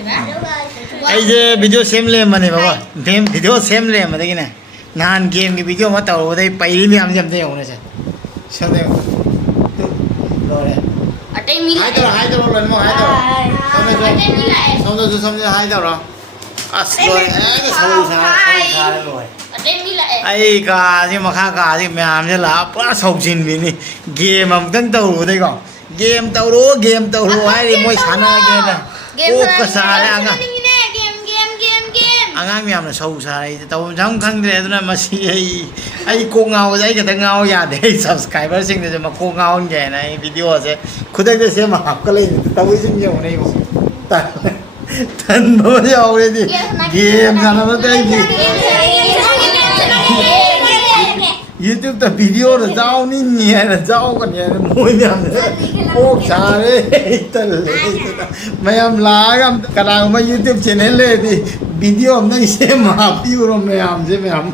ऐसे video same ले मने बाबा गेम वीडियो सेम ले मने कि ना नान गेम की वीडियो मत आओ उधर पहली भी हम जमते होने से सुनते हो लोरे अटे मिला हाय तो लोरे मो हाय तो समझे हाय तो रो अस लोरे ऐसे सब लोरे अटे मिला ai cả chứ mà khác cả thì mẹ làm như là quá sầu chín vì nè game mà tăng tàu rồi đây còn game tàu đố ai đi mua sẵn này game này ô có xa đấy anh à anh em làm là sầu xa này tàu trong khăn thế này mà xí ai cô ngao đấy cái thằng ngao nhà để subscriber sinh rồi mà cô ngao như vậy này video sẽ cứ thấy xem mà học cái lên tao với sinh nhiều này thần bố giàu đây thì game là nó đây gì YouTube tập video là rau ní nhẹ là rau còn nhẹ là môi nhầm nữa ô xà đấy tần mày làm lá làm cả đàn mà YouTube channel lên thì video hôm nay xem mà view rồi mày làm chứ mày làm